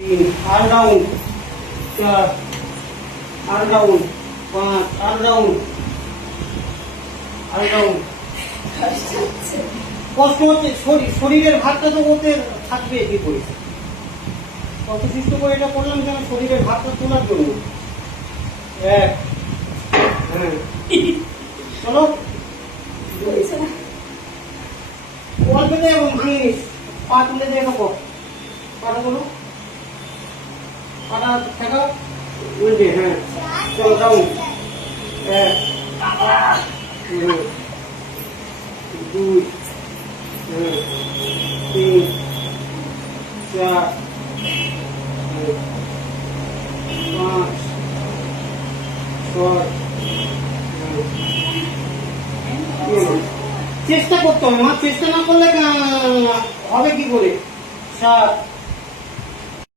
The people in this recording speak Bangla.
तीन आर डाउन, चार आर डाउन, पाँच आर डाउन, आर डाउन। কষ্ট হচ্ছে, শরীরের ভাতটা তো ওতে থাকবে কি করে? কত সুস্থ করে এটা করলাম কেন? শরীরের ভাতটা তোলার জন্য। এক, হ্যাঁ, চলো অল্প দে এবং ভাঙিয়ে নিস। পা তুলে দিয়ে দেবো, পাটা তোলো, পাটা ঠেকা উল্টে। হ্যাঁ, চলো ডাউন। এক, দুই, তিন, চার, পাঁচ, ছয়। চেষ্টা করতে হবে মা, চেষ্টা না করলে হবে কি করে? সাত,